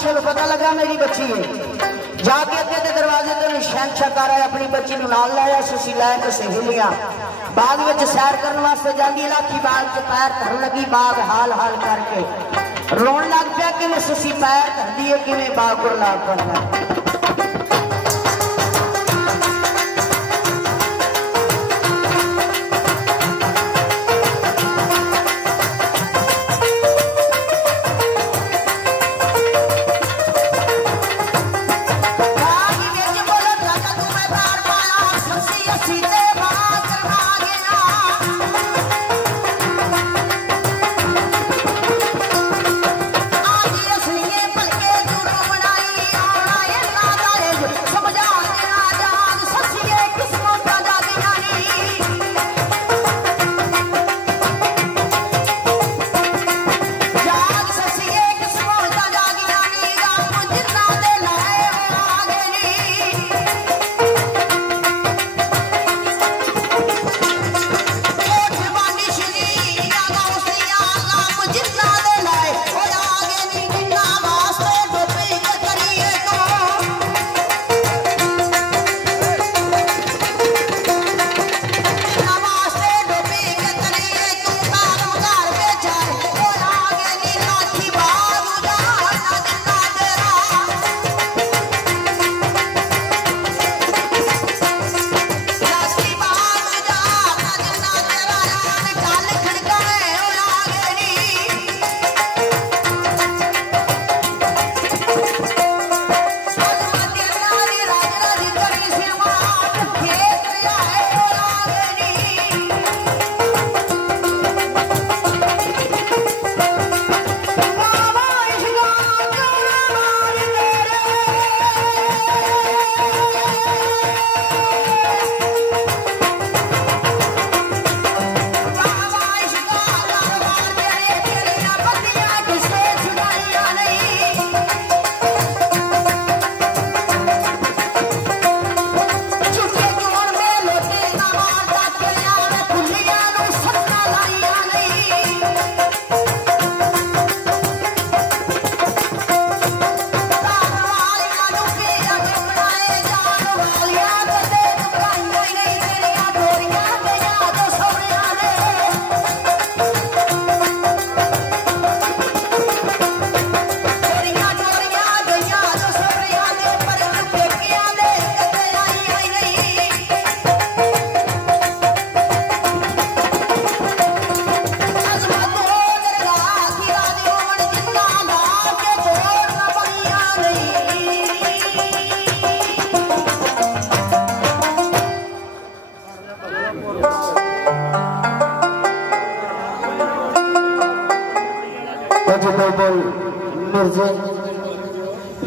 बादशाह को पता लगा मेरी बच्ची है, जाके अगे के दरवाजे तो शहनशाह कर आया, अपनी बच्ची नाल लाया, सुसी लैके सहेलियां बाग में सैर करने वास्ते जाती, लाठी बाग च पैर धरन लगी, बाग हाल हाल करके रोन लग पिया कि मैं सुसी पैर धरती है कि बाग को लाग पड़ना।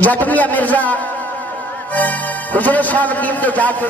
जटमिया मिर्जा गुजरे शाह वकील के जाके